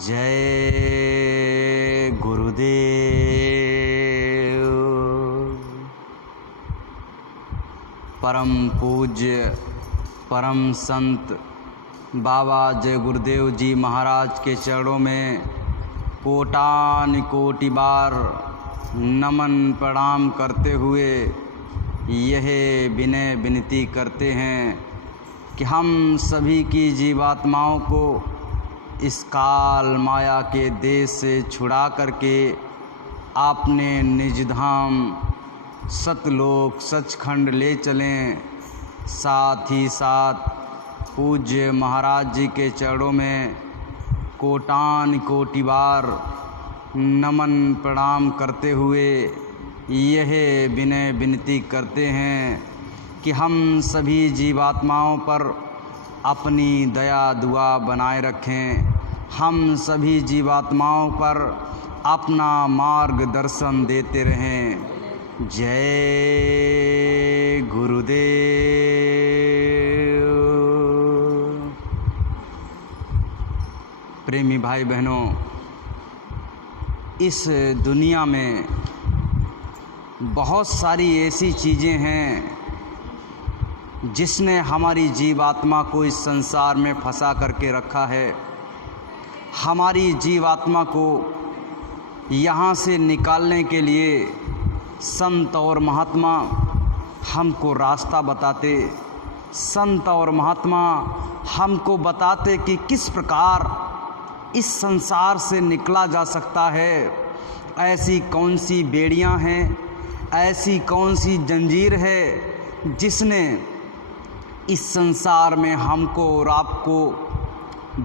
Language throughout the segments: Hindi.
जय गुरुदेव। परम पूज्य परम संत बाबा जय गुरुदेव जी महाराज के चरणों में कोटान कोटि बार नमन प्रणाम करते हुए यह विनय विनती करते हैं कि हम सभी की जीवात्माओं को इस काल माया के देश से छुड़ा करके आपने निज धाम सतलोक सचखंड ले चलें। साथ ही साथ पूज्य महाराज जी के चरणों में कोटान कोटि बार नमन प्रणाम करते हुए यह विनय विनती करते हैं कि हम सभी जीवात्माओं पर अपनी दया दुआ बनाए रखें, हम सभी जीवात्माओं पर अपना मार्गदर्शन देते रहें। जय गुरुदेव। प्रेमी भाई बहनों, इस दुनिया में बहुत सारी ऐसी चीज़ें हैं जिसने हमारी जीवात्मा को इस संसार में फंसा करके रखा है। हमारी जीवात्मा को यहाँ से निकालने के लिए संत और महात्मा हमको रास्ता बताते, संत और महात्मा हमको बताते कि किस प्रकार इस संसार से निकला जा सकता है। ऐसी कौन सी बेड़ियाँ हैं, ऐसी कौन सी जंजीर है जिसने इस संसार में हमको और आपको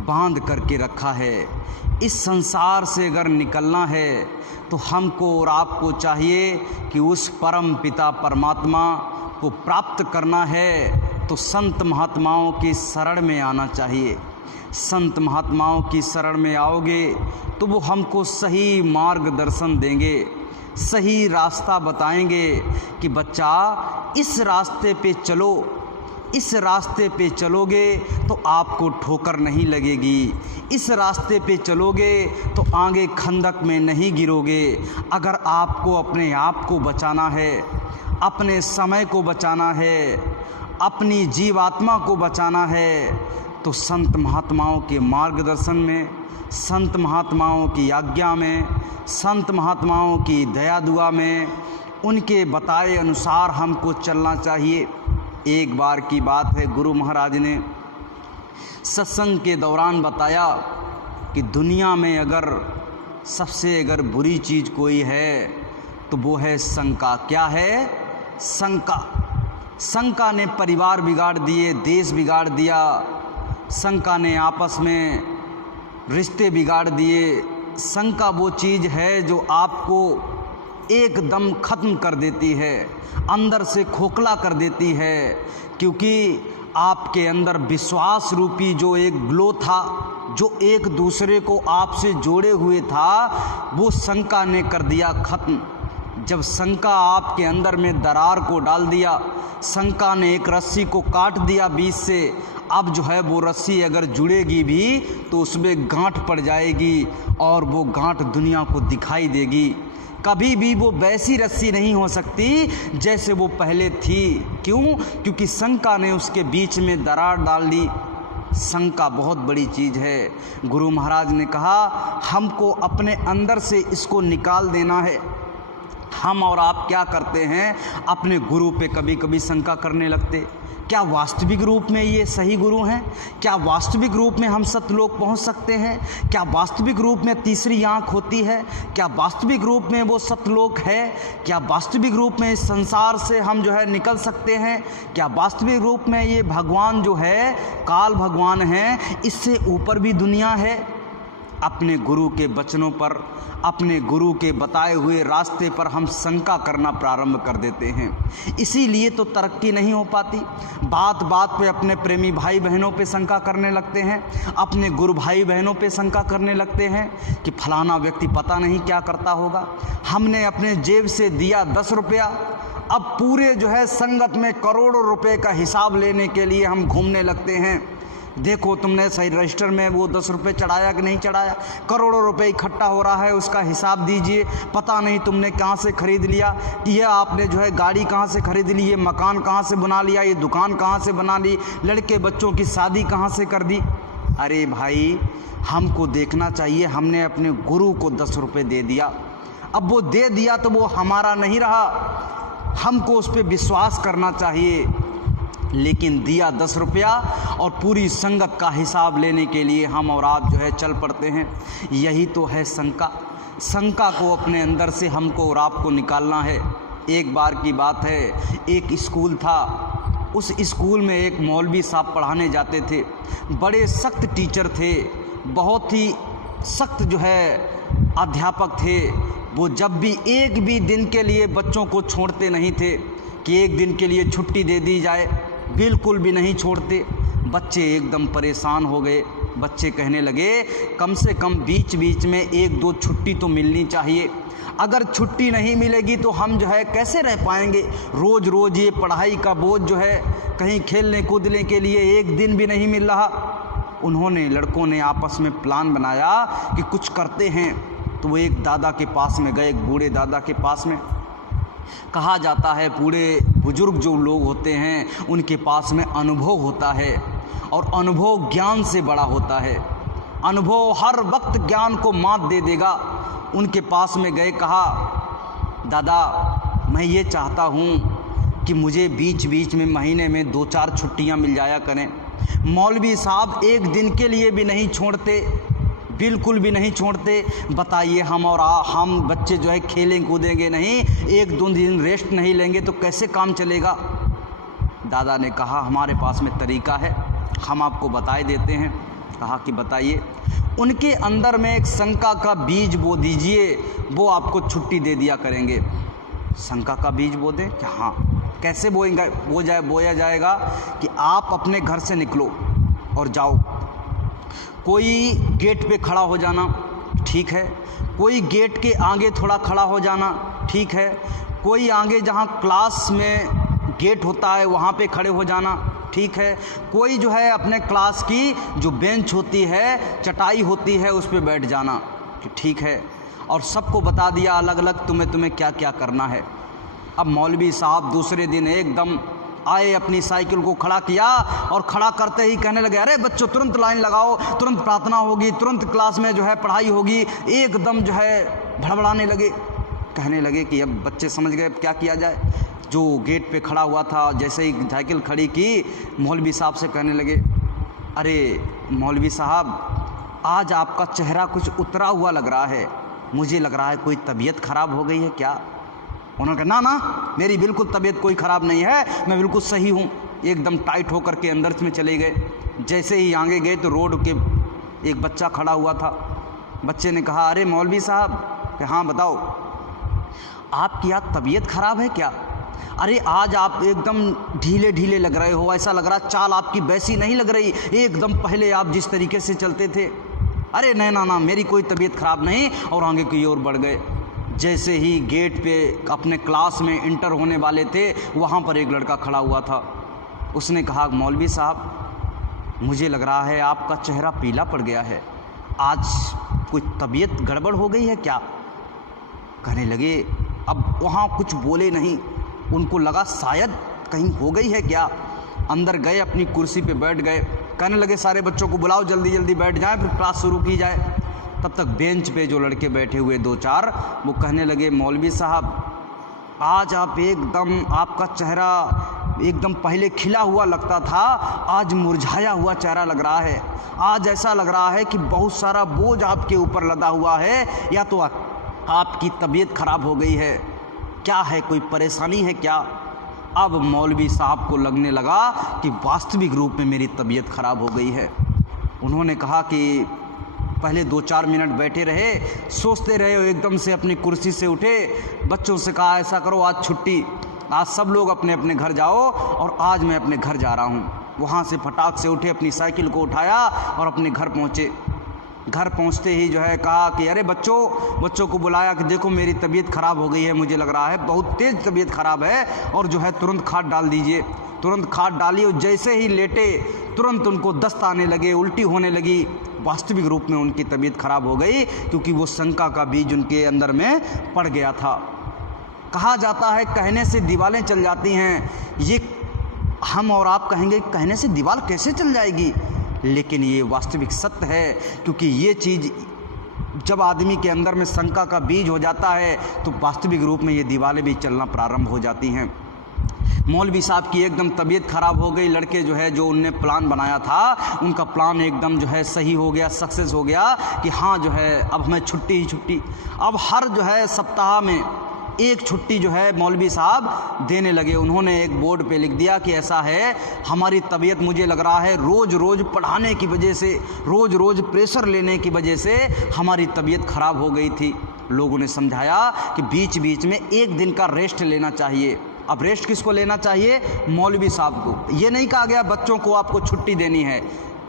बांध करके रखा है। इस संसार से अगर निकलना है तो हमको और आपको चाहिए कि उस परम पिता परमात्मा को प्राप्त करना है तो संत महात्माओं की शरण में आना चाहिए। संत महात्माओं की शरण में आओगे तो वो हमको सही मार्गदर्शन देंगे, सही रास्ता बताएंगे कि बच्चा इस रास्ते पे चलो, इस रास्ते पे चलोगे तो आपको ठोकर नहीं लगेगी, इस रास्ते पे चलोगे तो आगे खंदक में नहीं गिरोगे। अगर आपको अपने आप को बचाना है, अपने समय को बचाना है, अपनी जीवात्मा को बचाना है तो संत महात्माओं के मार्गदर्शन में, संत महात्माओं की आज्ञा में, संत महात्माओं की दया दुआ में, उनके बताए अनुसार हमको चलना चाहिए। एक बार की बात है, गुरु महाराज ने सत्संग के दौरान बताया कि दुनिया में अगर सबसे बुरी चीज़ कोई है तो वो है शंका। क्या है? शंका। शंका ने परिवार बिगाड़ दिए, देश बिगाड़ दिया, शंका ने आपस में रिश्ते बिगाड़ दिए। शंका वो चीज़ है जो आपको एकदम ख़त्म कर देती है, अंदर से खोखला कर देती है, क्योंकि आपके अंदर विश्वास रूपी जो एक ग्लो था, जो एक दूसरे को आपसे जोड़े हुए था, वो शंका ने कर दिया ख़त्म। जब शंका आपके अंदर में दरार को डाल दिया, शंका ने एक रस्सी को काट दिया बीच से, अब जो है वो रस्सी अगर जुड़ेगी भी तो उसमें गांठ पड़ जाएगी और वो गांठ दुनिया को दिखाई देगी। कभी भी वो वैसी रस्सी नहीं हो सकती जैसे वो पहले थी। क्यों? क्योंकि शंका ने उसके बीच में दरार डाल दी। शंका बहुत बड़ी चीज़ है। गुरु महाराज ने कहा हमको अपने अंदर से इसको निकाल देना है। हम और आप क्या करते हैं? अपने गुरु पे कभी कभी शंका करने लगते। क्या वास्तविक रूप में ये सही गुरु हैं? क्या वास्तविक रूप में हम सतलोक पहुंच सकते हैं? क्या वास्तविक रूप में तीसरी आंख होती है? क्या वास्तविक रूप में वो सतलोक है? क्या वास्तविक रूप में इस संसार से हम जो है निकल सकते हैं? क्या वास्तविक रूप में ये भगवान जो है काल भगवान हैं, इससे ऊपर भी दुनिया है? अपने गुरु के वचनों पर, अपने गुरु के बताए हुए रास्ते पर हम शंका करना प्रारंभ कर देते हैं। इसीलिए तो तरक्की नहीं हो पाती। बात बात पे अपने प्रेमी भाई बहनों पे शंका करने लगते हैं, अपने गुरु भाई बहनों पे शंका करने लगते हैं कि फलाना व्यक्ति पता नहीं क्या करता होगा। हमने अपने जेब से दिया 10 रुपया, अब पूरे जो है संगत में करोड़ों रुपए का हिसाब लेने के लिए हम घूमने लगते हैं। देखो तुमने सही रजिस्टर में वो 10 रुपये चढ़ाया कि नहीं चढ़ाया, करोड़ों रुपए इकट्ठा हो रहा है, उसका हिसाब दीजिए। पता नहीं तुमने कहाँ से खरीद लिया, ये आपने जो है गाड़ी कहाँ से खरीद ली, ये मकान कहाँ से बना लिया, ये दुकान कहाँ से बना ली, लड़के बच्चों की शादी कहाँ से कर दी। अरे भाई, हमको देखना चाहिए, हमने अपने गुरु को 10 रुपये दे दिया, अब वो दे दिया तो वो हमारा नहीं रहा, हमको उस पर विश्वास करना चाहिए। लेकिन दिया 10 रुपया और पूरी संगत का हिसाब लेने के लिए हम और आप जो है चल पड़ते हैं। यही तो है शंका। शंका को अपने अंदर से हमको और आपको निकालना है। एक बार की बात है, एक स्कूल था, उस स्कूल में एक मौलवी साहब पढ़ाने जाते थे। बड़े सख्त टीचर थे, बहुत ही सख्त जो है अध्यापक थे। वो जब भी एक भी दिन के लिए बच्चों को छोड़ते नहीं थे कि एक दिन के लिए छुट्टी दे दी जाए, बिल्कुल भी नहीं छोड़ते। बच्चे एकदम परेशान हो गए। बच्चे कहने लगे कम से कम बीच बीच में 1-2 छुट्टी तो मिलनी चाहिए, अगर छुट्टी नहीं मिलेगी तो हम जो है कैसे रह पाएंगे। रोज़ रोज़ ये पढ़ाई का बोझ जो है, कहीं खेलने कूदने के लिए एक दिन भी नहीं मिल रहा। उन्होंने लड़कों ने आपस में प्लान बनाया कि कुछ करते हैं। तो वो एक दादा के पास में गए, एक बूढ़े दादा के पास में। कहा जाता है बूढ़े बुजुर्ग जो लोग होते हैं उनके पास में अनुभव होता है, और अनुभव ज्ञान से बड़ा होता है। अनुभव हर वक्त ज्ञान को मात दे देगा। उनके पास में गए, कहा दादा मैं ये चाहता हूँ कि मुझे बीच बीच में महीने में 2-4 छुट्टियाँ मिल जाया करें। मौलवी साहब एक दिन के लिए भी नहीं छोड़ते, बिल्कुल भी नहीं छोड़ते। बताइए हम बच्चे जो है खेलें कूदेंगे नहीं, 1-2 दिन रेस्ट नहीं लेंगे तो कैसे काम चलेगा। दादा ने कहा हमारे पास में तरीका है, हम आपको बताए देते हैं। कहा कि बताइए। उनके अंदर में एक शंका का बीज बो दीजिए, वो आपको छुट्टी दे दिया करेंगे। शंका का बीज बो दें कि हाँ, कैसे बोया जाएगा कि आप अपने घर से निकलो और जाओ, कोई गेट पे खड़ा हो जाना, ठीक है, कोई गेट के आगे थोड़ा खड़ा हो जाना, ठीक है, कोई आगे जहाँ क्लास में गेट होता है वहाँ पे खड़े हो जाना, ठीक है, कोई जो है अपने क्लास की जो बेंच होती है, चटाई होती है, उस पे बैठ जाना, ठीक है। और सबको बता दिया अलग अलग तुम्हें क्या क्या करना है। अब मौलवी साहब दूसरे दिन एकदम आए, अपनी साइकिल को खड़ा किया और खड़ा करते ही कहने लगे अरे बच्चों तुरंत लाइन लगाओ, तुरंत प्रार्थना होगी, तुरंत क्लास में जो है पढ़ाई होगी। एकदम जो है भड़बड़ाने लगे, कहने लगे कि अब बच्चे समझ गए अब क्या किया जाए। जो गेट पे खड़ा हुआ था, जैसे ही साइकिल खड़ी की, मौलवी साहब से कहने लगे अरे मौलवी साहब आज आपका चेहरा कुछ उतरा हुआ लग रहा है, मुझे लग रहा है कोई तबीयत ख़राब हो गई है क्या। उन्होंने कहा ना मेरी बिल्कुल तबीयत कोई ख़राब नहीं है, मैं बिल्कुल सही हूँ। एकदम टाइट होकर के अंदर में चले गए। जैसे ही आगे गए तो रोड के एक बच्चा खड़ा हुआ था। बच्चे ने कहा अरे मौलवी साहब, हाँ बताओ आपकी आज तबीयत ख़राब है क्या। अरे आज आप एकदम ढीले ढीले लग रहे हो, ऐसा लग रहा चाल आपकी वैसी नहीं लग रही, एकदम पहले आप जिस तरीके से चलते थे। अरे नहीं ना मेरी कोई तबीयत ख़राब नहीं, और आगे की ओर बढ़ गए। जैसे ही गेट पे अपने क्लास में इंटर होने वाले थे, वहाँ पर एक लड़का खड़ा हुआ था। उसने कहा मौलवी साहब मुझे लग रहा है आपका चेहरा पीला पड़ गया है, आज कोई तबीयत गड़बड़ हो गई है क्या। कहने लगे, अब वहाँ कुछ बोले नहीं, उनको लगा शायद कहीं हो गई है क्या। अंदर गए, अपनी कुर्सी पे बैठ गए। कहने लगे सारे बच्चों को बुलाओ, जल्दी जल्दी बैठ जाएं, फिर क्लास शुरू की जाए। तब तक बेंच पे जो लड़के बैठे हुए 2-4 वो कहने लगे मौलवी साहब आज आप एकदम, आपका चेहरा एकदम पहले खिला हुआ लगता था, आज मुरझाया हुआ चेहरा लग रहा है। आज ऐसा लग रहा है कि बहुत सारा बोझ आपके ऊपर लदा हुआ है, या तो आपकी तबीयत ख़राब हो गई है। क्या है, कोई परेशानी है क्या। अब मौलवी साहब को लगने लगा कि वास्तविक रूप में मेरी तबीयत ख़राब हो गई है। उन्होंने कहा कि पहले 2-4 मिनट बैठे रहे, सोचते रहे, एकदम से अपनी कुर्सी से उठे, बच्चों से कहा ऐसा करो आज छुट्टी, आज सब लोग अपने अपने घर जाओ और आज मैं अपने घर जा रहा हूँ। वहाँ से फटाक से उठे, अपनी साइकिल को उठाया और अपने घर पहुँचे। घर पहुंचते ही जो है कहा कि अरे बच्चों को बुलाया कि देखो मेरी तबीयत ख़राब हो गई है, मुझे लग रहा है बहुत तेज़ तबीयत ख़राब है, और जो है तुरंत खाद डाल दीजिए। तुरंत खाद डाली और जैसे ही लेटे तुरंत उनको दस्त आने लगे, उल्टी होने लगी। वास्तविक रूप में उनकी तबीयत खराब हो गई, क्योंकि वो शंका का बीज उनके अंदर में पड़ गया था। कहा जाता है कहने से दीवारें चल जाती हैं। ये हम और आप कहेंगे कहने से दीवार कैसे चल जाएगी, लेकिन ये वास्तविक सत्य है, क्योंकि ये चीज़ जब आदमी के अंदर में शंका का बीज हो जाता है तो वास्तविक रूप में ये दीवारें भी चलना प्रारंभ हो जाती हैं। मौलवी साहब की एकदम तबीयत ख़राब हो गई। लड़के जो है जो उनने प्लान बनाया था उनका प्लान एकदम जो है सही हो गया, सक्सेस हो गया कि हाँ जो है अब हमें छुट्टी ही छुट्टी। अब हर जो है सप्ताह में एक छुट्टी जो है मौलवी साहब देने लगे। उन्होंने एक बोर्ड पे लिख दिया कि ऐसा है हमारी तबीयत, मुझे लग रहा है रोज़ रोज़ पढ़ाने की वजह से, रोज़ रोज़ प्रेशर लेने की वजह से हमारी तबीयत ख़राब हो गई थी। लोगों ने समझाया कि बीच बीच में एक दिन का रेस्ट लेना चाहिए। अब रेस्ट किसको लेना चाहिए? मौलवी साहब को। ये नहीं कहा गया बच्चों को आपको छुट्टी देनी है,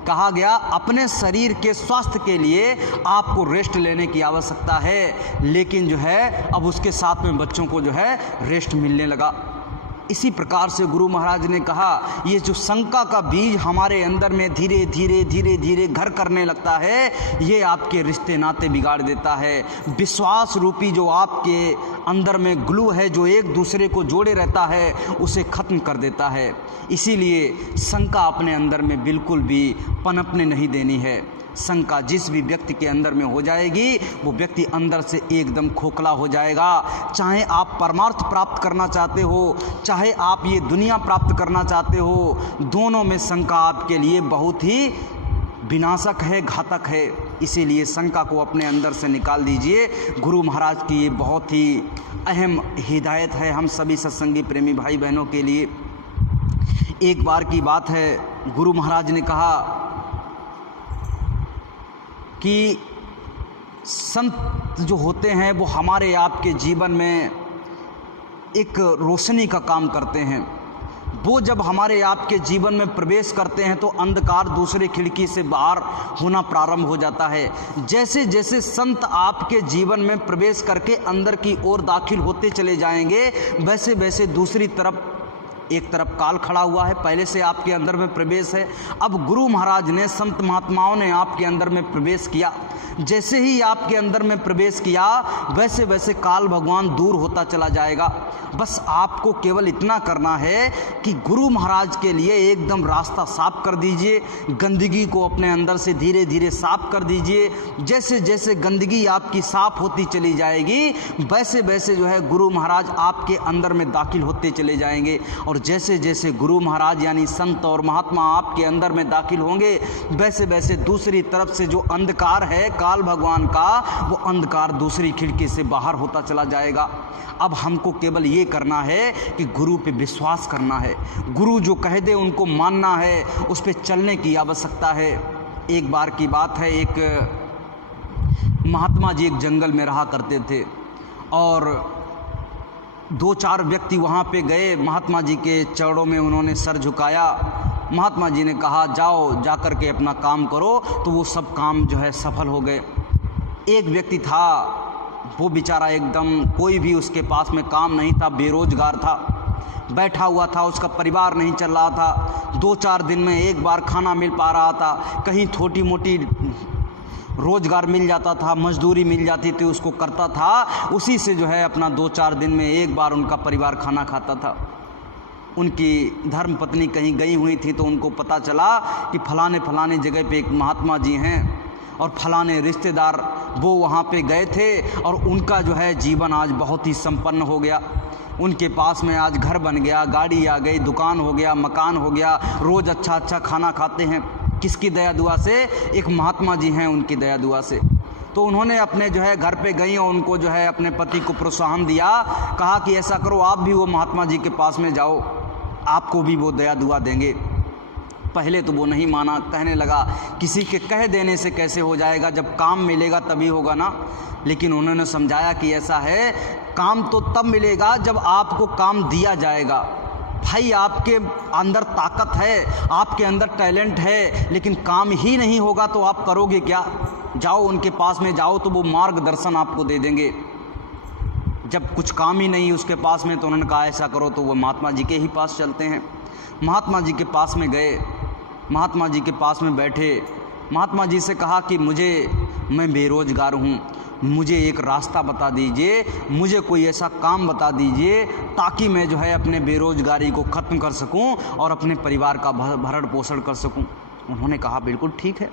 कहा गया अपने शरीर के स्वास्थ्य के लिए आपको रेस्ट लेने की आवश्यकता है। लेकिन जो है अब उसके साथ में बच्चों को जो है रेस्ट मिलने लगा। इसी प्रकार से गुरु महाराज ने कहा ये जो शंका का बीज हमारे अंदर में धीरे धीरे घर करने लगता है, ये आपके रिश्ते नाते बिगाड़ देता है। विश्वास रूपी जो आपके अंदर में ग्लू है, जो एक दूसरे को जोड़े रहता है, उसे ख़त्म कर देता है। इसीलिए शंका अपने अंदर में बिल्कुल भी पनपने नहीं देनी है। शंका जिस भी व्यक्ति के अंदर में हो जाएगी वो व्यक्ति अंदर से एकदम खोखला हो जाएगा। चाहे आप परमार्थ प्राप्त करना चाहते हो, चाहे आप ये दुनिया प्राप्त करना चाहते हो, दोनों में शंका आपके लिए बहुत ही विनाशक है, घातक है। इसीलिए शंका को अपने अंदर से निकाल दीजिए। गुरु महाराज की ये बहुत ही अहम हिदायत है हम सभी सत्संगी प्रेमी भाई बहनों के लिए। एक बार की बात है, गुरु महाराज ने कहा कि संत जो होते हैं वो हमारे आपके जीवन में एक रोशनी का काम करते हैं। वो जब हमारे आपके जीवन में प्रवेश करते हैं तो अंधकार दूसरे खिड़की से बाहर होना प्रारंभ हो जाता है। जैसे जैसे संत आपके जीवन में प्रवेश करके अंदर की ओर दाखिल होते चले जाएंगे, वैसे वैसे दूसरी तरफ एक तरफ काल खड़ा हुआ है, पहले से आपके अंदर में प्रवेश है। अब गुरु महाराज ने, संत महात्माओं ने आपके अंदर में प्रवेश किया। जैसे ही आपके अंदर में प्रवेश किया वैसे वैसे काल भगवान दूर होता चला जाएगा। बस आपको केवल इतना करना है कि गुरु महाराज के लिए एकदम रास्ता साफ कर दीजिए, गंदगी को अपने अंदर से धीरे धीरे साफ कर दीजिए। जैसे जैसे गंदगी आपकी साफ होती चली जाएगी वैसे वैसे जो है गुरु महाराज आपके अंदर में दाखिल होते चले जाएंगे। और जैसे जैसे गुरु महाराज यानी संत और महात्मा आपके अंदर में दाखिल होंगे वैसे वैसे दूसरी तरफ से जो अंधकार है काल भगवान का, वो अंधकार दूसरी खिड़की से बाहर होता चला जाएगा। अब हमको केवल ये करना है कि गुरु पे विश्वास करना है, गुरु जो कह दे उनको मानना है, उस पे चलने की आवश्यकता है। एक बार की बात है, एक महात्मा जी एक जंगल में रहा करते थे और 2-4 व्यक्ति वहाँ पे गए। महात्मा जी के चरणों में उन्होंने सर झुकाया। महात्मा जी ने कहा जाओ जाकर के अपना काम करो, तो वो सब काम जो है सफल हो गए। एक व्यक्ति था, वो बेचारा एकदम कोई भी उसके पास में काम नहीं था, बेरोजगार था, बैठा हुआ था, उसका परिवार नहीं चल रहा था। 2-4 दिन में एक बार खाना मिल पा रहा था, कहीं छोटी मोटी रोज़गार मिल जाता था, मजदूरी मिल जाती थी, उसको करता था। उसी से जो है अपना 2-4 दिन में एक बार उनका परिवार खाना खाता था। उनकी धर्म पत्नी कहीं गई हुई थी तो उनको पता चला कि फलाने जगह पे एक महात्मा जी हैं और फलाने रिश्तेदार वो वहाँ पे गए थे और उनका जो है जीवन आज बहुत ही संपन्न हो गया। उनके पास में आज घर बन गया, गाड़ी आ गई, दुकान हो गया, मकान हो गया, रोज़ अच्छा अच्छा खाना खाते हैं। किसकी दया दुआ से? एक महात्मा जी हैं, उनकी दया दुआ से। तो उन्होंने अपने जो है घर पे गई और उनको जो है अपने पति को प्रोत्साहन दिया, कहा कि ऐसा करो आप भी वो महात्मा जी के पास में जाओ, आपको भी वो दया दुआ देंगे। पहले तो वो नहीं माना, कहने लगा किसी के कह देने से कैसे हो जाएगा, जब काम मिलेगा तभी होगा ना। लेकिन उन्होंने समझाया कि ऐसा है, काम तो तब मिलेगा जब आपको काम दिया जाएगा। भाई आपके अंदर ताकत है, आपके अंदर टैलेंट है, लेकिन काम ही नहीं होगा तो आप करोगे क्या? जाओ उनके पास में जाओ तो वो मार्गदर्शन आपको दे देंगे। जब कुछ काम ही नहीं उसके पास में तो उन्होंने कहा ऐसा करो, तो वो महात्मा जी के ही पास चलते हैं। महात्मा जी के पास में गए, महात्मा जी के पास में बैठे, महात्मा जी से कहा कि मैं बेरोजगार हूँ, मुझे एक रास्ता बता दीजिए, मुझे कोई ऐसा काम बता दीजिए ताकि मैं जो है अपने बेरोजगारी को ख़त्म कर सकूं और अपने परिवार का भरण पोषण कर सकूं। उन्होंने कहा बिल्कुल ठीक है,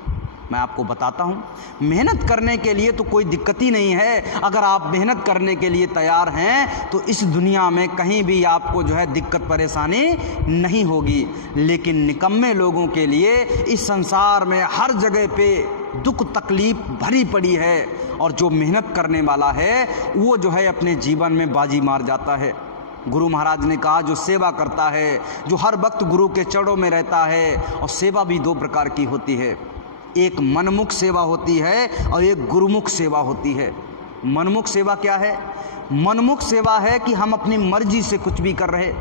मैं आपको बताता हूँ। मेहनत करने के लिए तो कोई दिक्कत ही नहीं है। अगर आप मेहनत करने के लिए तैयार हैं तो इस दुनिया में कहीं भी आपको जो है दिक्कत परेशानी नहीं होगी। लेकिन निकम्मे लोगों के लिए इस संसार में हर जगह पे दुख तकलीफ भरी पड़ी है, और जो मेहनत करने वाला है वो जो है अपने जीवन में बाजी मार जाता है। गुरु महाराज ने कहा जो सेवा करता है, जो हर वक्त गुरु के चरणों में रहता है, और सेवा भी दो प्रकार की होती है, एक मनमुख सेवा होती है और एक गुरुमुख सेवा होती है। मनमुख सेवा क्या है? मनमुख सेवा है कि हम अपनी मर्जी से कुछ भी कर रहे,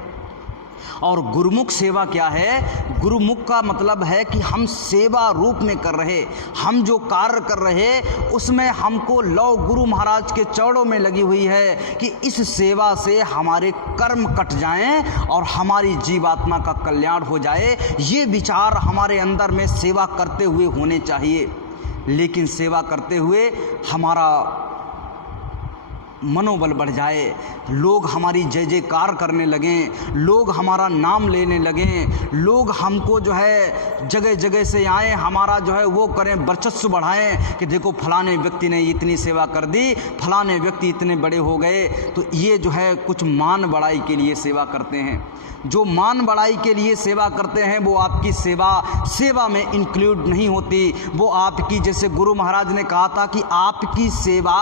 और गुरुमुख सेवा क्या है? गुरुमुख का मतलब है कि हम सेवा रूप में कर रहे, हम जो कार्य कर रहे उसमें हमको लौ गुरु महाराज के चरणों में लगी हुई है कि इस सेवा से हमारे कर्म कट जाएं और हमारी जीवात्मा का कल्याण हो जाए। ये विचार हमारे अंदर में सेवा करते हुए होने चाहिए। लेकिन सेवा करते हुए हमारा मनोबल बढ़ जाए, लोग हमारी जय जयकार करने लगें, लोग हमारा नाम लेने लगें, लोग हमको जो है जगह जगह से आए, हमारा जो है वो करें, वर्चस्व बढ़ाएं कि देखो फलाने व्यक्ति ने इतनी सेवा कर दी, फलाने व्यक्ति इतने बड़े हो गए। तो ये जो है कुछ मान बढ़ाई के लिए सेवा करते हैं। जो मान बढ़ाई के लिए सेवा करते हैं वो आपकी सेवा में इंक्लूड नहीं होती। वो आपकी, जैसे गुरु महाराज ने कहा था कि आपकी सेवा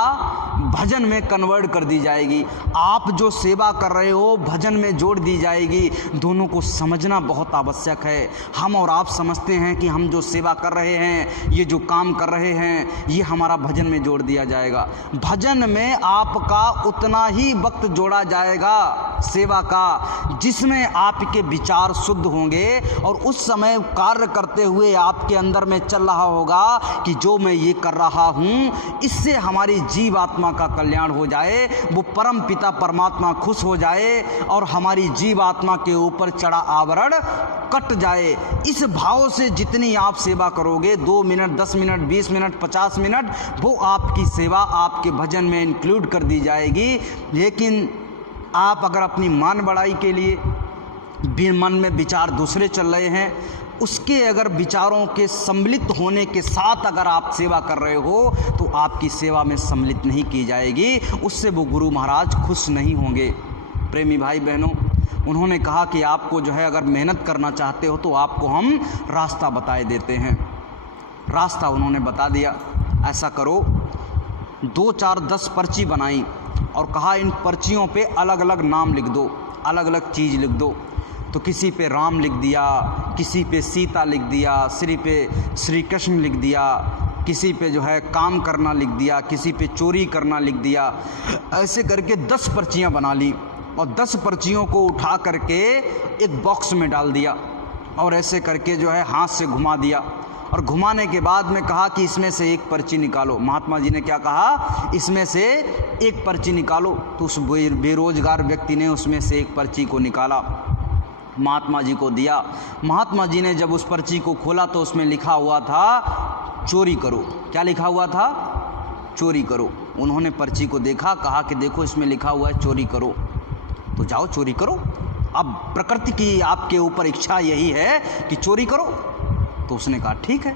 भजन में कन्वर्ट कर दी जाएगी, आप जो सेवा कर रहे हो भजन में जोड़ दी जाएगी। दोनों को समझना बहुत आवश्यक है। हम और आप समझते हैं कि हम जो सेवा कर रहे हैं, ये जो काम कर रहे हैं, ये हमारा भजन में जोड़ दिया जाएगा। भजन में आपका उतना ही वक्त जोड़ा जाएगा सेवा का जिसमें आपके विचार शुद्ध होंगे, और उस समय कार्य करते हुए आपके अंदर में चल रहा होगा कि जो मैं ये कर रहा हूँ इससे हमारी जीवात्मा का कल्याण हो जाए, वो परम पिता परमात्मा खुश हो जाए और हमारी जीवात्मा के ऊपर चढ़ा आवरण कट जाए। इस भाव से जितनी आप सेवा करोगे, 2 मिनट 10 मिनट 20 मिनट 50 मिनट, वो आपकी सेवा आपके भजन में इंक्लूड कर दी जाएगी। लेकिन आप अगर अपनी मान बढ़ाई के लिए मन में विचार दूसरे चल रहे हैं, उसके अगर विचारों के सम्मिलित होने के साथ अगर आप सेवा कर रहे हो तो आपकी सेवा में सम्मिलित नहीं की जाएगी, उससे वो गुरु महाराज खुश नहीं होंगे। प्रेमी भाई बहनों, उन्होंने कहा कि आपको जो है अगर मेहनत करना चाहते हो तो आपको हम रास्ता बताए देते हैं। रास्ता उन्होंने बता दिया, ऐसा करो 2 4 10 पर्ची बनाई और कहा इन पर्चियों पे अलग अलग नाम लिख दो, अलग अलग चीज़ लिख दो। तो किसी पे राम लिख दिया, किसी पे सीता लिख दिया, पे श्री कृष्ण लिख दिया, किसी पे जो है काम करना लिख दिया, किसी पे चोरी करना लिख दिया। ऐसे करके 10 पर्चियाँ बना ली और 10 पर्चियों को उठा करके एक बॉक्स में डाल दिया और ऐसे करके जो है हाथ से घुमा दिया। और घुमाने के बाद में कहा कि इसमें से एक पर्ची निकालो। महात्मा जी ने क्या कहा? इसमें से एक पर्ची निकालो। तो उस बेरोजगार व्यक्ति ने उसमें से एक पर्ची को निकाला, महात्मा जी को दिया। महात्मा जी ने जब उस पर्ची को खोला तो उसमें लिखा हुआ था चोरी करो। क्या लिखा हुआ था? चोरी करो। उन्होंने पर्ची को देखा, कहा कि देखो इसमें लिखा हुआ है चोरी करो, तो जाओ चोरी करो। अब प्रकृति की आपके ऊपर इच्छा यही है कि चोरी करो। तो उसने कहा ठीक है।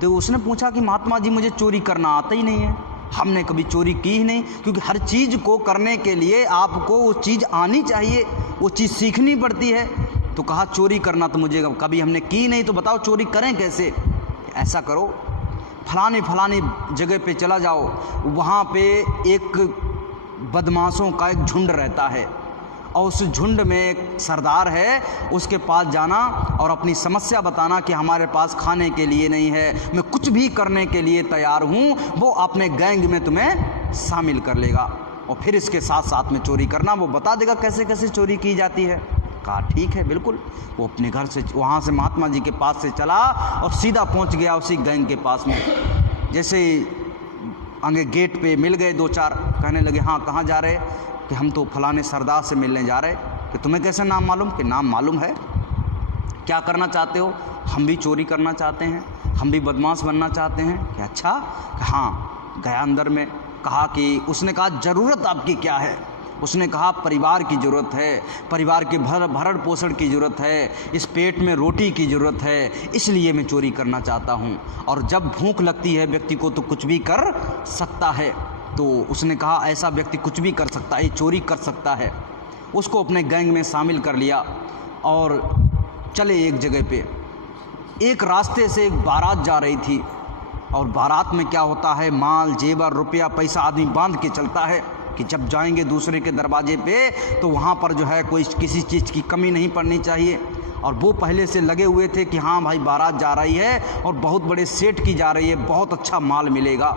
तो उसने पूछा कि महात्मा जी मुझे चोरी करना आता ही नहीं है, हमने कभी चोरी की ही नहीं। क्योंकि हर चीज़ को करने के लिए आपको वो चीज़ आनी चाहिए, वो चीज़ सीखनी पड़ती है। तो कहा चोरी करना तो मुझे कभी हमने की नहीं, तो बताओ चोरी करें कैसे? ऐसा करो, फलानी जगह पे चला जाओ, वहाँ पे एक बदमाशों का एक झुंड रहता है और उस झुंड में एक सरदार है, उसके पास जाना और अपनी समस्या बताना कि हमारे पास खाने के लिए नहीं है, मैं कुछ भी करने के लिए तैयार हूँ। वो अपने गैंग में तुम्हें शामिल कर लेगा और फिर इसके साथ साथ में चोरी करना वो बता देगा कैसे कैसे चोरी की जाती है। कहा ठीक है बिल्कुल। वो अपने घर से वहाँ से महात्मा जी के पास से चला और सीधा पहुँच गया उसी गैंग के पास में। जैसे ही आगे गेट पे मिल गए दो चार, कहने लगे हाँ कहाँ जा रहे? कि हम तो फलाने सरदार से मिलने जा रहे। कि तुम्हें कैसे नाम मालूम? कि नाम मालूम है। क्या करना चाहते हो? हम भी चोरी करना चाहते हैं, हम भी बदमाश बनना चाहते हैं। कि अच्छा? कि हाँ। गया अंदर में, कहा कि उसने कहा ज़रूरत आपकी क्या है? उसने कहा परिवार की ज़रूरत है, परिवार के भरण पोषण की ज़रूरत है, इस पेट में रोटी की ज़रूरत है, इसलिए मैं चोरी करना चाहता हूँ। और जब भूख लगती है व्यक्ति को तो कुछ भी कर सकता है। तो उसने कहा ऐसा व्यक्ति कुछ भी कर सकता है, चोरी कर सकता है। उसको अपने गैंग में शामिल कर लिया और चले एक जगह पे। एक रास्ते से एक बारात जा रही थी और बारात में क्या होता है, माल जेवर रुपया पैसा आदमी बांध के चलता है कि जब जाएंगे दूसरे के दरवाजे पे तो वहाँ पर जो है कोई किसी चीज़ की कमी नहीं पड़नी चाहिए। और वो पहले से लगे हुए थे कि हाँ भाई बारात जा रही है और बहुत बड़े सेठ की जा रही है, बहुत अच्छा माल मिलेगा।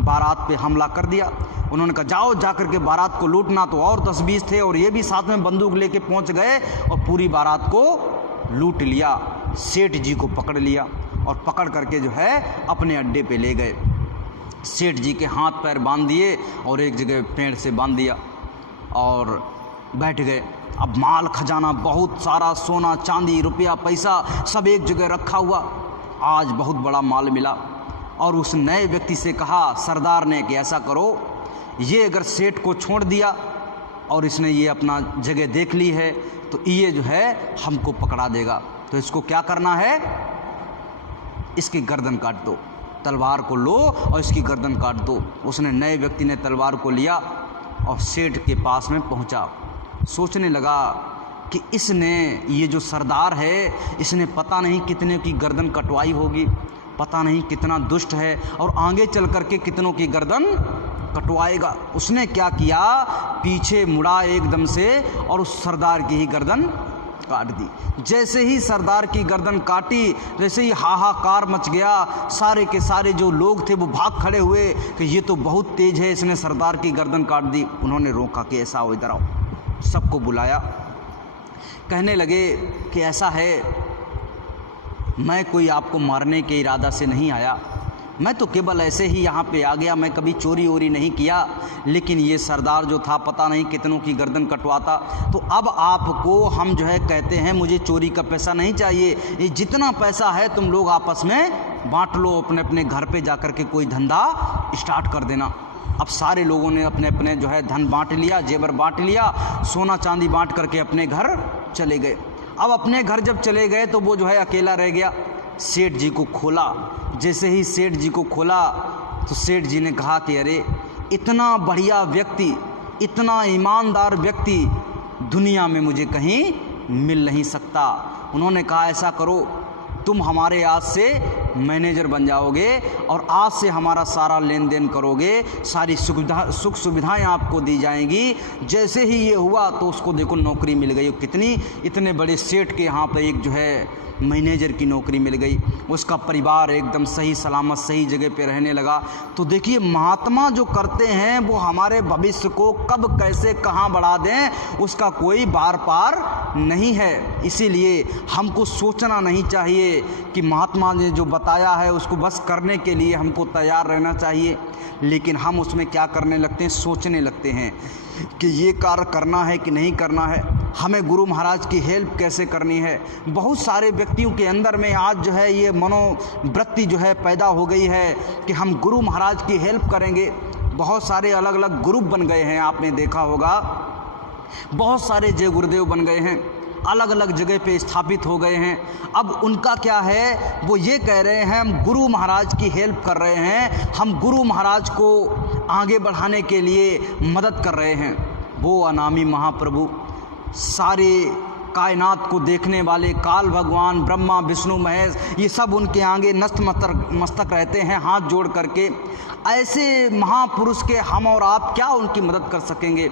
बारात पे हमला कर दिया। उन्होंने कहा जाओ जा कर के बारात को लूटना। तो और 10-20 थे और ये भी साथ में बंदूक लेके पहुंच गए और पूरी बारात को लूट लिया। सेठ जी को पकड़ लिया और पकड़ करके जो है अपने अड्डे पे ले गए। सेठ जी के हाथ पैर बांध दिए और एक जगह पेड़ से बांध दिया और बैठ गए। अब माल खजाना बहुत सारा, सोना चांदी रुपया पैसा सब एक जगह रखा हुआ। आज बहुत बड़ा माल मिला। और उस नए व्यक्ति से कहा सरदार ने कि ऐसा करो, ये अगर सेठ को छोड़ दिया और इसने ये अपना जगह देख ली है तो ये जो है हमको पकड़ा देगा। तो इसको क्या करना है? इसकी गर्दन काट दो, तलवार को लो और इसकी गर्दन काट दो। उसने नए व्यक्ति ने तलवार को लिया और सेठ के पास में पहुंचा। सोचने लगा कि इसने, ये जो सरदार है, इसने पता नहीं कितने की गर्दन कटवाई होगी, पता नहीं कितना दुष्ट है और आगे चल करके कितनों की गर्दन कटवाएगा। उसने क्या किया, पीछे मुड़ा एकदम से और उस सरदार की ही गर्दन काट दी। जैसे ही सरदार की गर्दन काटी, जैसे ही हाहाकार मच गया। सारे के सारे जो लोग थे वो भाग खड़े हुए कि ये तो बहुत तेज है, इसने सरदार की गर्दन काट दी। उन्होंने रोका कि ऐसा हो, इधर आओ। सबको बुलाया। कहने लगे कि ऐसा है, मैं कोई आपको मारने के इरादा से नहीं आया, मैं तो केवल ऐसे ही यहाँ पे आ गया, मैं कभी चोरी वोरी नहीं किया। लेकिन ये सरदार जो था पता नहीं कितनों की गर्दन कटवाता। तो अब आपको हम जो है कहते हैं मुझे चोरी का पैसा नहीं चाहिए, ये जितना पैसा है तुम लोग आपस में बांट लो, अपने अपने घर पे जा कर के कोई धंधा स्टार्ट कर देना। अब सारे लोगों ने अपने अपने जो है धन बांट लिया, जेवर बांट लिया, सोना चांदी बांट करके अपने घर चले गए। अब अपने घर जब चले गए तो वो जो है अकेला रह गया। सेठ जी को खोला। जैसे ही सेठ जी को खोला तो सेठ जी ने कहा कि अरे इतना बढ़िया व्यक्ति, इतना ईमानदार व्यक्ति दुनिया में मुझे कहीं मिल नहीं सकता। उन्होंने कहा ऐसा करो, तुम हमारे आज से मैनेजर बन जाओगे और आज से हमारा सारा लेन देन करोगे, सारी सुख सुविधाएं आपको दी जाएंगी। जैसे ही ये हुआ तो उसको देखो नौकरी मिल गई। कितनी, इतने बड़े सेठ के यहाँ पे एक जो है मैनेजर की नौकरी मिल गई। उसका परिवार एकदम सही सलामत सही जगह पे रहने लगा। तो देखिए महात्मा जो करते हैं वो हमारे भविष्य को कब कैसे कहाँ बढ़ा दें उसका कोई बार पार नहीं है। इसीलिए हमको सोचना नहीं चाहिए कि महात्मा ने जो बताया है उसको बस करने के लिए हमको तैयार रहना चाहिए। लेकिन हम उसमें क्या करने लगते हैं, सोचने लगते हैं कि ये कार्य करना है कि नहीं करना है, हमें गुरु महाराज की हेल्प कैसे करनी है। बहुत सारे व्यक्तियों के अंदर में आज जो है ये मनोवृत्ति जो है पैदा हो गई है कि हम गुरु महाराज की हेल्प करेंगे। बहुत सारे अलग अलग ग्रुप बन गए हैं, आपने देखा होगा, बहुत सारे जय गुरुदेव बन गए हैं, अलग अलग जगह पे स्थापित हो गए हैं। अब उनका क्या है, वो ये कह रहे हैं हम गुरु महाराज की हेल्प कर रहे हैं, हम गुरु महाराज को आगे बढ़ाने के लिए मदद कर रहे हैं। वो अनामी महाप्रभु, सारे कायनात को देखने वाले काल भगवान, ब्रह्मा विष्णु महेश, ये सब उनके आगे नतमस्तक रहते हैं हाथ जोड़ करके। ऐसे महापुरुष के हम और आप क्या उनकी मदद कर सकेंगे।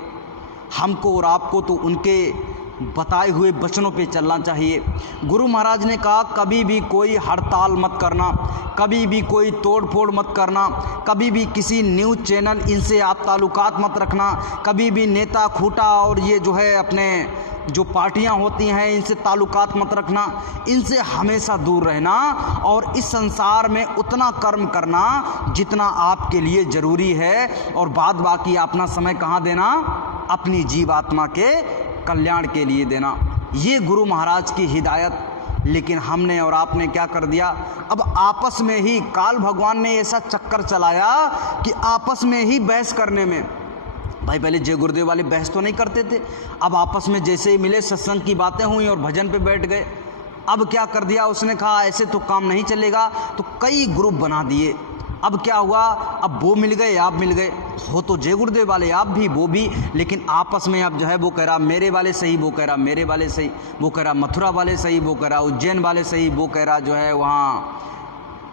हमको और आपको तो उनके बताए हुए वचनों पे चलना चाहिए। गुरु महाराज ने कहा कभी भी कोई हड़ताल मत करना, कभी भी कोई तोड़ फोड़ मत करना, कभी भी किसी न्यूज़ चैनल इनसे आप ताल्लुकात मत रखना, कभी भी नेता खूटा और ये जो है अपने जो पार्टियां होती हैं इनसे ताल्लुकात मत रखना, इनसे हमेशा दूर रहना और इस संसार में उतना कर्म करना जितना आपके लिए ज़रूरी है और बाद बाकी अपना समय कहाँ देना, अपनी जीवात्मा के कल्याण के लिए देना। ये गुरु महाराज की हिदायत। लेकिन हमने और आपने क्या कर दिया, अब आपस में ही काल भगवान ने ऐसा चक्कर चलाया कि आपस में ही बहस करने में, भाई पहले जय गुरुदेव वाले बहस तो नहीं करते थे, अब आपस में जैसे ही मिले सत्संग की बातें हुई और भजन पे बैठ गए। अब क्या कर दिया, उसने कहा ऐसे तो काम नहीं चलेगा, तो कई ग्रुप बना दिए। अब क्या हुआ, अब वो मिल गए आप मिल गए, हो तो जय गुरुदेव वाले आप भी वो भी, लेकिन आपस में अब जो है वो कह रहा मेरे वाले सही, वो कह रहा मेरे वाले सही, वो कह रहा मथुरा वाले सही, वो कह रहा उज्जैन वाले सही, वो कह रहा जो है वहाँ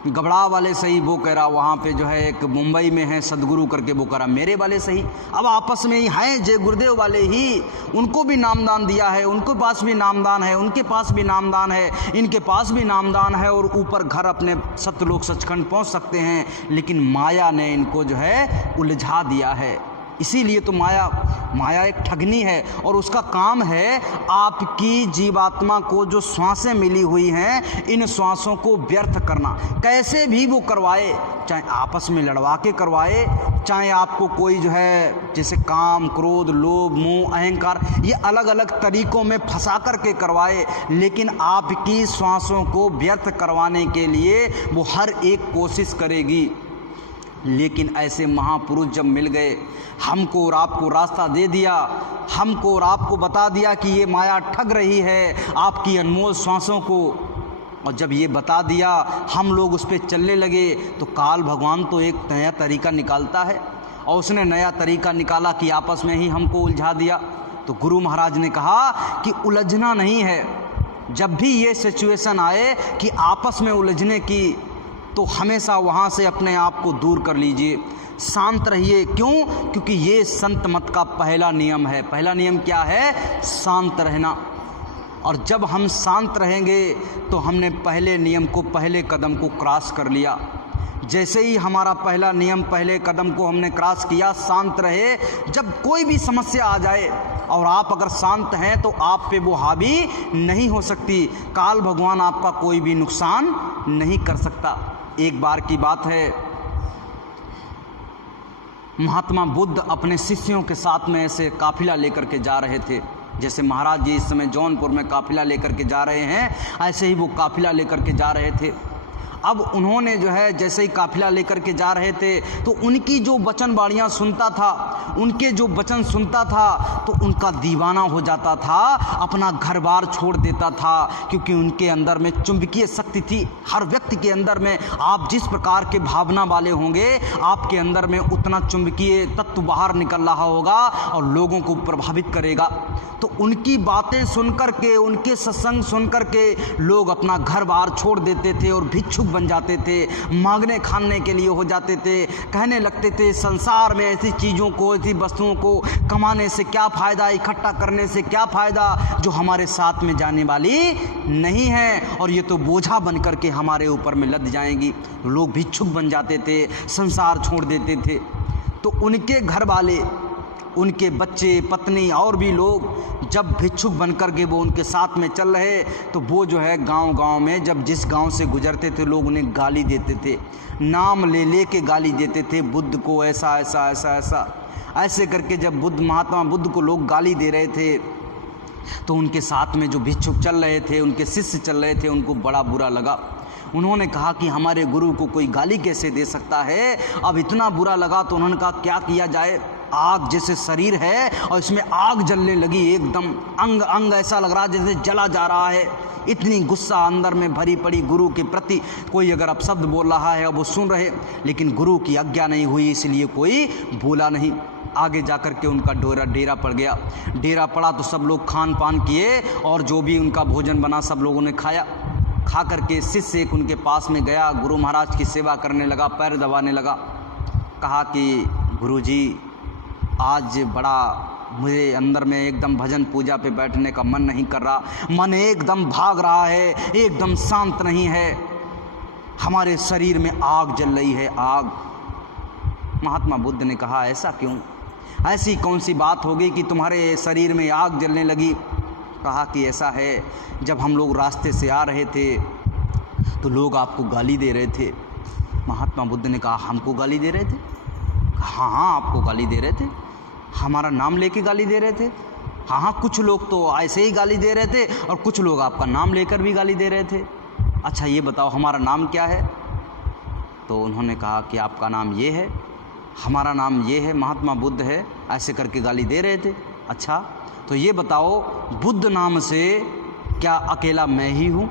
गबड़ा वाले सही, वो कह रहा वहाँ पे जो है एक मुंबई में है सदगुरु करके, वो कह रहा मेरे वाले सही। अब आपस में ही हैं जय गुरुदेव वाले ही, उनको भी नामदान दिया है, उनके पास भी नामदान है, उनके पास भी नामदान है, इनके पास भी नामदान है और ऊपर घर अपने सत्यलोक सचखंड पहुँच सकते हैं। लेकिन माया ने इनको जो है उलझा दिया है। इसीलिए तो माया एक ठगनी है और उसका काम है आपकी जीवात्मा को जो श्वासें मिली हुई हैं इन श्वासों को व्यर्थ करना, कैसे भी वो करवाए, चाहे आपस में लड़वा के करवाए, चाहे आपको कोई जो है जैसे काम क्रोध लोभ मोह अहंकार ये अलग अलग तरीकों में फंसा करके करवाए, लेकिन आपकी श्वासों को व्यर्थ करवाने के लिए वो हर एक कोशिश करेगी। लेकिन ऐसे महापुरुष जब मिल गए, हमको और आपको रास्ता दे दिया, हमको और आपको बता दिया कि ये माया ठग रही है आपकी अनमोल श्वासों को, और जब ये बता दिया हम लोग उस पर चलने लगे, तो काल भगवान तो एक नया तरीका निकालता है और उसने नया तरीका निकाला कि आपस में ही हमको उलझा दिया। तो गुरु महाराज ने कहा कि उलझना नहीं है, जब भी ये सिचुएशन आए कि आपस में उलझने की, तो हमेशा वहाँ से अपने आप को दूर कर लीजिए, शांत रहिए। क्यों? क्योंकि ये संत मत का पहला नियम है। पहला नियम क्या है? शांत रहना। और जब हम शांत रहेंगे तो हमने पहले नियम को, पहले कदम को क्रॉस कर लिया। जैसे ही हमारा पहला नियम, पहले कदम को हमने क्रॉस किया, शांत रहे, जब कोई भी समस्या आ जाए और आप अगर शांत हैं तो आप पे वो हावी नहीं हो सकती, काल भगवान आपका कोई भी नुकसान नहीं कर सकता। एक बार की बात है, महात्मा बुद्ध अपने शिष्यों के साथ में ऐसे काफिला लेकर के जा रहे थे, जैसे महाराज जी इस समय जौनपुर में काफिला लेकर के जा रहे हैं, ऐसे ही वो काफिला लेकर के जा रहे थे। अब उन्होंने जो है जैसे ही काफिला लेकर के जा रहे थे तो उनकी जो वचनवाणियाँ सुनता था, उनके जो वचन सुनता था तो उनका दीवाना हो जाता था, अपना घर बार छोड़ देता था, क्योंकि उनके अंदर में चुंबकीय शक्ति थी। हर व्यक्ति के अंदर में आप जिस प्रकार के भावना वाले होंगे, आपके अंदर में उतना चुंबकीय तत्व बाहर निकल रहा होगा और लोगों को प्रभावित करेगा। तो उनकी बातें सुनकर के, उनके सत्संग सुनकर के लोग अपना घर बार छोड़ देते थे और भिक्षुक बन जाते थे, मांगने खाने के लिए हो जाते थे, कहने लगते थे संसार में ऐसी चीज़ों को, ऐसी वस्तुओं को कमाने से क्या फ़ायदा, इकट्ठा करने से क्या फ़ायदा जो हमारे साथ में जाने वाली नहीं है, और ये तो बोझा बन कर के हमारे ऊपर में लद जाएंगी। लोग भिक्षुक बन जाते थे, संसार छोड़ देते थे। तो उनके घर वाले, उनके बच्चे, पत्नी और भी लोग जब भिक्षुक बनकर के वो उनके साथ में चल रहे, तो वो जो है गांव-गांव में जब जिस गांव से गुजरते थे लोग उन्हें गाली देते थे, नाम ले ले के गाली देते थे, बुद्ध को ऐसा ऐसा ऐसा ऐसा ऐसे करके। जब महात्मा बुद्ध को लोग गाली दे रहे थे तो उनके साथ में जो भिक्षुक चल रहे थे, उनके शिष्य चल रहे थे, उनको बड़ा बुरा लगा। उन्होंने कहा कि हमारे गुरु को कोई गाली कैसे दे सकता है। अब इतना बुरा लगा तो उन्होंने कहा क्या किया जाए, आग जैसे शरीर है और इसमें आग जलने लगी, एकदम अंग अंग ऐसा लग रहा जैसे जला जा रहा है। इतनी गुस्सा अंदर में भरी पड़ी गुरु के प्रति। कोई अगर अपशब्द बोल रहा है और वो सुन रहे, लेकिन गुरु की आज्ञा नहीं हुई, इसलिए कोई बोला नहीं। आगे जाकर के उनका डेरा पड़ गया। डेरा पड़ा तो सब लोग खान पान किए और जो भी उनका भोजन बना सब लोगों ने खाया। खा करके शिष्य एक उनके पास में गया, गुरु महाराज की सेवा करने लगा, पैर दबाने लगा। कहा कि गुरुजी आज बड़ा मुझे अंदर में एकदम भजन पूजा पे बैठने का मन नहीं कर रहा, मन एकदम भाग रहा है, एकदम शांत नहीं है, हमारे शरीर में आग जल रही है, आग। महात्मा बुद्ध ने कहा ऐसा क्यों, ऐसी कौन सी बात हो गई कि तुम्हारे शरीर में आग जलने लगी। कहा कि ऐसा है, जब हम लोग रास्ते से आ रहे थे तो लोग आपको गाली दे रहे थे। महात्मा बुद्ध ने कहा हमको गाली दे रहे थे? हाँ हाँ आपको गाली दे रहे थे, हमारा नाम लेके गाली दे रहे थे। हाँ हाँ कुछ लोग तो ऐसे ही गाली दे रहे थे और कुछ लोग आपका नाम लेकर भी गाली दे रहे थे। अच्छा ये बताओ हमारा नाम क्या है? तो उन्होंने कहा कि आपका नाम ये है, हमारा नाम ये है, महात्मा बुद्ध है, ऐसे करके गाली दे रहे थे। अच्छा तो ये बताओ बुद्ध नाम से क्या अकेला मैं ही हूँ?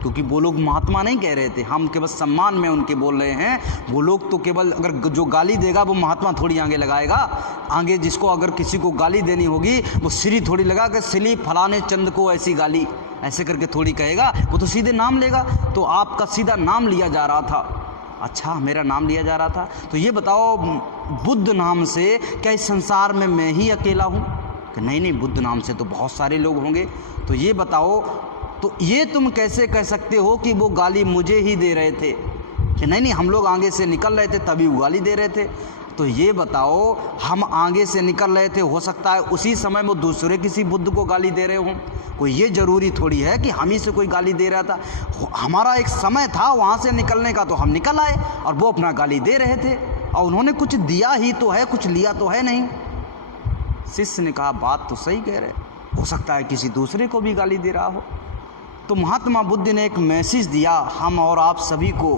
क्योंकि वो लोग महात्मा नहीं कह रहे थे, हम केवल सम्मान में उनके बोल रहे हैं। वो लोग तो केवल अगर जो गाली देगा वो महात्मा थोड़ी आगे लगाएगा, आगे जिसको अगर किसी को गाली देनी होगी वो श्री थोड़ी लगा के श्री फलाने चंद को ऐसी गाली ऐसे करके थोड़ी कहेगा, वो तो सीधे नाम लेगा। तो आपका सीधा नाम लिया जा रहा था। अच्छा मेरा नाम लिया जा रहा था, तो ये बताओ बुद्ध नाम से क्या इस संसार में मैं ही अकेला हूँ? कि नहीं, बुद्ध नाम से तो बहुत सारे लोग होंगे। तो ये बताओ, तो ये तुम कैसे कह सकते हो कि वो गाली मुझे ही दे रहे थे? कि नहीं हम लोग आगे से निकल रहे थे तभी वो गाली दे रहे थे। तो ये बताओ हम आगे से निकल रहे थे, हो सकता है उसी समय वो दूसरे किसी बुद्ध को गाली दे रहे हों। कोई ये ज़रूरी थोड़ी है कि हम ही से कोई गाली दे रहा था। हमारा एक समय था वहाँ से निकलने का, तो हम निकल आए और वो अपना गाली दे रहे थे, और उन्होंने कुछ दिया ही तो है, कुछ लिया तो है नहीं। शिष्य ने कहा बात तो सही कह रहे, हो सकता है किसी दूसरे को भी गाली दे रहा हो। तो महात्मा बुद्ध ने एक मैसेज दिया हम और आप सभी को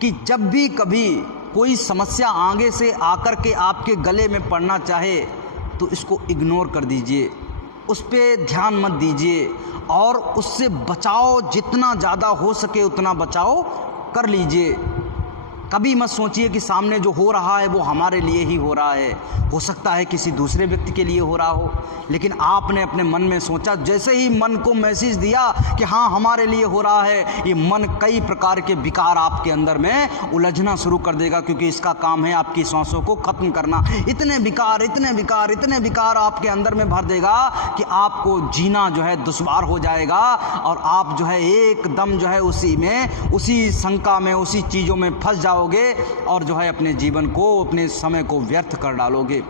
कि जब भी कभी कोई समस्या आगे से आकर के आपके गले में पड़ना चाहे तो इसको इग्नोर कर दीजिए, उस पर ध्यान मत दीजिए और उससे बचाव जितना ज़्यादा हो सके उतना बचाव कर लीजिए। कभी मत सोचिए कि सामने जो हो रहा है वो हमारे लिए ही हो रहा है, हो सकता है किसी दूसरे व्यक्ति के लिए हो रहा हो। लेकिन आपने अपने मन में सोचा, जैसे ही मन को मैसेज दिया कि हाँ हमारे लिए हो रहा है, ये मन कई प्रकार के विकार आपके अंदर में उलझना शुरू कर देगा, क्योंकि इसका काम है आपकी सांसों को ख़त्म करना। इतने विकार इतने विकार इतने विकार आपके अंदर में भर देगा कि आपको जीना जो है दुश्वार हो जाएगा, और आप जो है एकदम जो है उसी में उसी शंका में उसी चीज़ों में फंस जाओगे और जो है अपने जीवन को अपने समय को व्यर्थ कर डालोगे।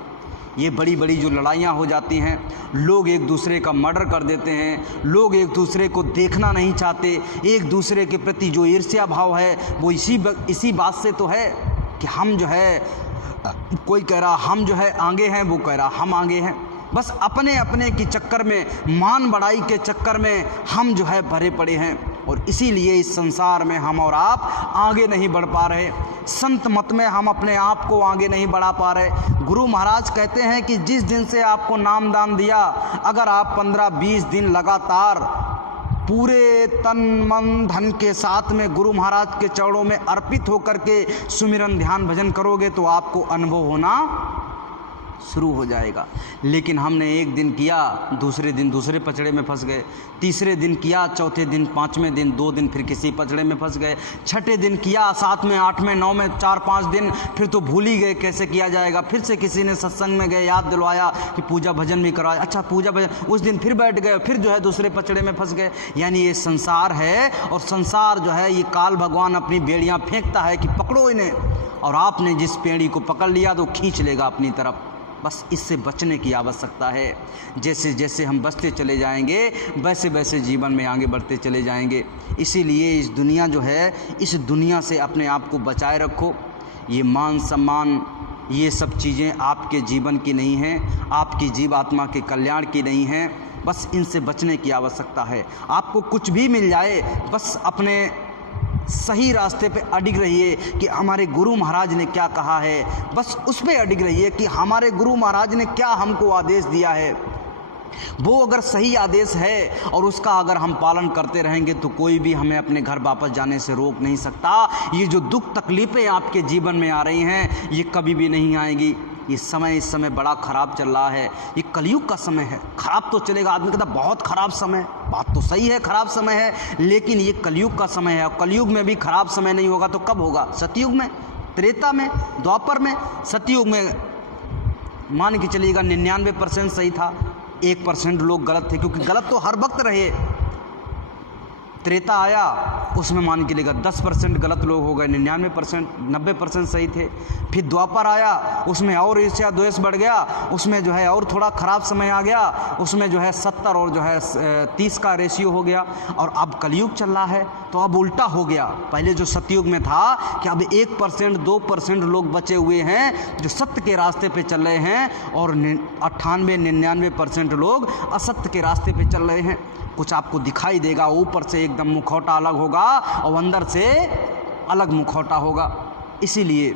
ये बड़ी बड़ी जो लड़ाइयाँ हो जाती हैं, लोग एक दूसरे का मर्डर कर देते हैं, लोग एक दूसरे को देखना नहीं चाहते, एक दूसरे के प्रति जो ईर्ष्या भाव है वो इसी बात से तो है कि हम जो है, कोई कह रहा हम जो है आगे हैं, वो कह रहा हम आगे हैं। बस अपने अपने के चक्कर में, मान बढ़ाई के चक्कर में हम जो है भरे पड़े हैं, और इसीलिए इस संसार में हम और आप आगे नहीं बढ़ पा रहे। संत मत में हम अपने आप को आगे नहीं बढ़ा पा रहे। गुरु महाराज कहते हैं कि जिस दिन से आपको नाम दान दिया, अगर आप 15-20 दिन लगातार पूरे तन मन धन के साथ में गुरु महाराज के चरणों में अर्पित होकर के सुमिरन ध्यान भजन करोगे तो आपको अनुभव होना शुरू हो जाएगा। लेकिन हमने एक दिन किया, दूसरे दिन दूसरे पचड़े में फंस गए, तीसरे दिन किया, चौथे दिन, पाँचवें दिन, 2 दिन फिर किसी पचड़े में फंस गए, छठे दिन किया, 7वें 8वें 9वें 4-5 दिन फिर तो भूल ही गए कैसे किया जाएगा। फिर से किसी ने सत्संग में गए, याद दिलवाया कि पूजा भजन भी करवाया, अच्छा पूजा भजन, उस दिन फिर बैठ गए, फिर जो है दूसरे पचड़े में फंस गए। यानी ये संसार है, और संसार जो है ये काल भगवान अपनी बेड़ियाँ फेंकता है कि पकड़ो इन्हें, और आपने जिस पेड़ी को पकड़ लिया तो खींच लेगा अपनी तरफ। बस इससे बचने की आवश्यकता है। जैसे जैसे हम बचते चले जाएंगे वैसे वैसे जीवन में आगे बढ़ते चले जाएंगे। इसीलिए इस दुनिया जो है, इस दुनिया से अपने आप को बचाए रखो। ये मान सम्मान ये सब चीज़ें आपके जीवन की नहीं हैं, आपकी जीवात्मा के कल्याण की नहीं हैं। बस इनसे बचने की आवश्यकता है। आपको कुछ भी मिल जाए, बस अपने सही रास्ते पे अडिग रहिए कि हमारे गुरु महाराज ने क्या कहा है, बस उस पे अडिग रहिए कि हमारे गुरु महाराज ने क्या हमको आदेश दिया है। वो अगर सही आदेश है और उसका अगर हम पालन करते रहेंगे तो कोई भी हमें अपने घर वापस जाने से रोक नहीं सकता। ये जो दुख तकलीफ़ें आपके जीवन में आ रही हैं ये कभी भी नहीं आएगी। ये समय इस समय बड़ा ख़राब चल रहा है, ये कलयुग का समय है। ख़राब तो चलेगा, आदमी कहता बहुत ख़राब समय, बात तो सही है ख़राब समय है, लेकिन ये कलयुग का समय है। और कलयुग में भी ख़राब समय नहीं होगा तो कब होगा? सतयुग में, त्रेता में, द्वापर में। सतयुग में मान के चलिएगा 99% सही था, 1% लोग गलत थे, क्योंकि गलत तो हर वक्त रहे। त्रेता आया, उसमें मान के लेगा 10% गलत लोग हो गए, 90% सही थे। फिर द्वापर आया, उसमें और ईर्ष्या द्वेष बढ़ गया, उसमें जो है और थोड़ा ख़राब समय आ गया, उसमें जो है 70 और जो है 30 का रेशियो हो गया। और अब कलयुग चल रहा है तो अब उल्टा हो गया। पहले जो सतयुग में था कि अब 1% 2% लोग बचे हुए हैं जो सत्य के रास्ते पे चल रहे हैं, और 98-99% लोग असत्य के रास्ते पे चल रहे हैं। कुछ आपको दिखाई देगा, ऊपर से एकदम मुखौटा अलग होगा और अंदर से अलग मुखौटा होगा। इसीलिए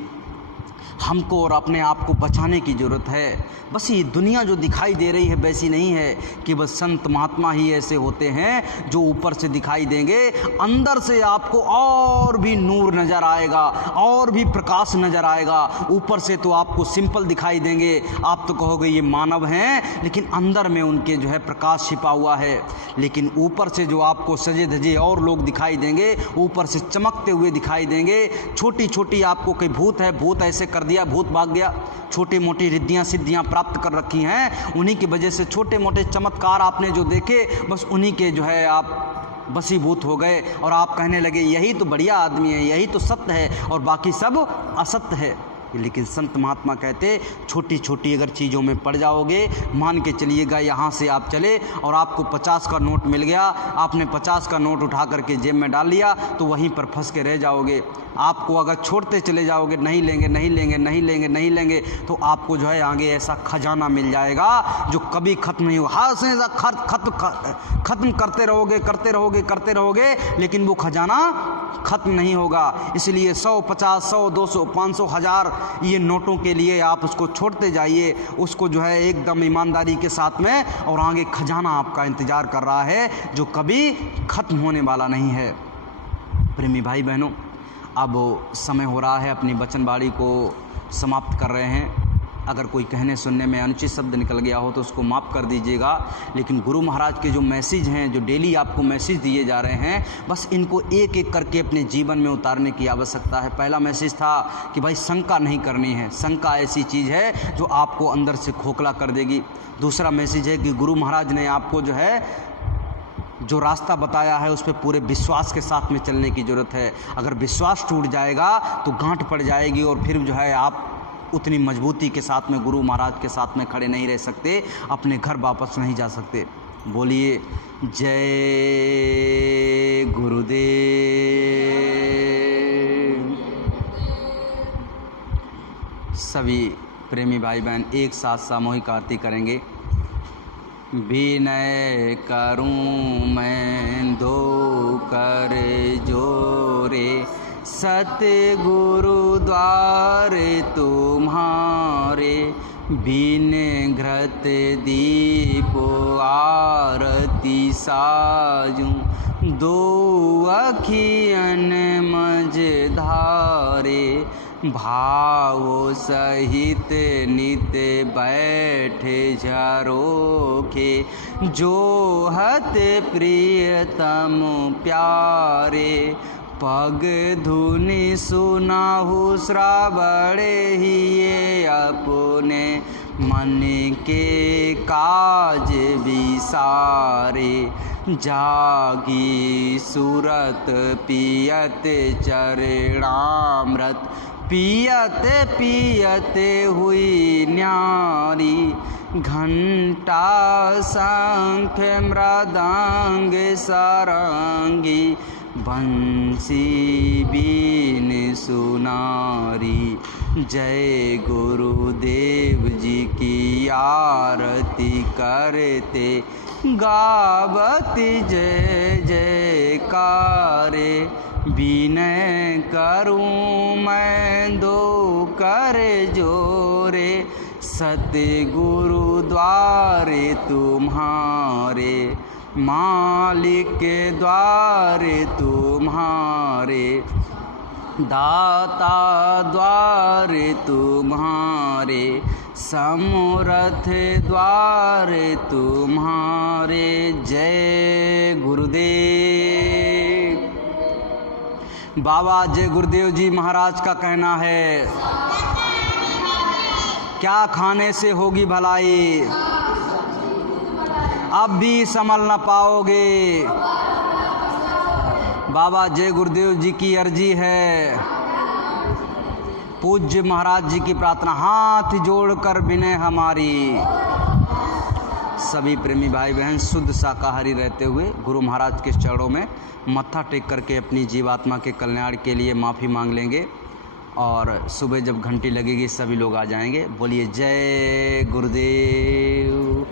हमको और अपने आप को बचाने की ज़रूरत है। बस ये दुनिया जो दिखाई दे रही है वैसी नहीं है कि बस संत महात्मा ही ऐसे होते हैं जो ऊपर से दिखाई देंगे, अंदर से आपको और भी नूर नज़र आएगा, और भी प्रकाश नज़र आएगा। ऊपर से तो आपको सिंपल दिखाई देंगे, आप तो कहोगे ये मानव हैं, लेकिन अंदर में उनके जो है प्रकाश छिपा हुआ है। लेकिन ऊपर से जो आपको सजे धजे और लोग दिखाई देंगे, ऊपर से चमकते हुए दिखाई देंगे। छोटी छोटी आपको कोई भूत है, भूत ऐसे कर दिया, भूत भाग गया, छोटी मोटी रिद्धियाँ सिद्धियाँ प्राप्त कर रखी हैं, उन्हीं की वजह से छोटे मोटे चमत्कार आपने जो देखे, बस उन्हीं के जो है आप बसीभूत हो गए और आप कहने लगे यही तो बढ़िया आदमी है, यही तो सत्य है और बाकी सब असत्य है। लेकिन संत महात्मा कहते छोटी छोटी अगर चीज़ों में पड़ जाओगे, मान के चलिएगा यहाँ से आप चले और आपको 50 का नोट मिल गया, आपने 50 का नोट उठा करके जेब में डाल लिया तो वहीं पर फंस के रह जाओगे। आपको अगर छोड़ते चले जाओगे, नहीं लेंगे नहीं लेंगे नहीं लेंगे नहीं लेंगे, तो आपको जो है आगे ऐसा खजाना मिल जाएगा जो कभी ख़त्म नहीं होगा। हाँ, से ख़त्म करते रहोगे करते रहोगे करते रहोगे, लेकिन वो खजाना ख़त्म नहीं होगा। इसलिए 100, 50, 100, 200, 500, 1000 ये नोटों के लिए आप उसको छोड़ते जाइए, उसको जो है एकदम ईमानदारी के साथ में, और आगे खजाना आपका इंतज़ार कर रहा है जो कभी ख़त्म होने वाला नहीं है। प्रेमी भाई बहनों, अब समय हो रहा है, अपनी वचनबाड़ी को समाप्त कर रहे हैं। अगर कोई कहने सुनने में अनुचित शब्द निकल गया हो तो उसको माफ़ कर दीजिएगा। लेकिन गुरु महाराज के जो मैसेज हैं, जो डेली आपको मैसेज दिए जा रहे हैं, बस इनको एक एक करके अपने जीवन में उतारने की आवश्यकता है। पहला मैसेज था कि भाई शंका नहीं करनी है, शंका ऐसी चीज़ है जो आपको अंदर से खोखला कर देगी। दूसरा मैसेज है कि गुरु महाराज ने आपको जो है जो रास्ता बताया है उस पर पूरे विश्वास के साथ में चलने की ज़रूरत है। अगर विश्वास टूट जाएगा तो गांठ पड़ जाएगी और फिर जो है आप उतनी मजबूती के साथ में गुरु महाराज के साथ में खड़े नहीं रह सकते, अपने घर वापस नहीं जा सकते। बोलिए जय गुरुदेव। सभी प्रेमी भाई बहन एक साथ सामूहिक आरती करेंगे। विनय करूं मैं दो कर जोरे, सतगुरु द्वारे तुम्हारे, बिन घृत दीप आरती साजूं, दो अखियन मज धारे, भाव सहित नित बैठे झरोखे, जो हत प्रियतम प्यारे, पग धुनि सुनाहु श्रावणे ही ये अपने, मन के काज विसारे, जागी सूरत पियत चरणामृत, पियत पियत हुई न्यारी, घंटा शंख मृदंग सारंगी, बंसी बीन सुनारी। जय गुरुदेव जी की आरती करते, गावत जय जयकारे, विनय करूं मैं दो कर जोरे, सतगुरु द्वारे तुम्हारे, मालिक के द्वारे तुम्हारे, दाता द्वारे तुम्हारे, समर्थ द्वारे तुम्हारे। जय गुरुदेव। बाबा जय गुरुदेव जी महाराज का कहना है क्या खाने से होगी भलाई, अब भी संभल न पाओगे। बाबा जय गुरुदेव जी की अर्जी है, पूज्य महाराज जी की प्रार्थना, हाथ जोड़कर विनय हमारी। सभी प्रेमी भाई बहन शुद्ध शाकाहारी रहते हुए गुरु महाराज के चरणों में मत्था टेक करके अपनी जीवात्मा के कल्याण के लिए माफ़ी मांग लेंगे। और सुबह जब घंटी लगेगी सभी लोग आ जाएंगे। बोलिए जय गुरुदेव।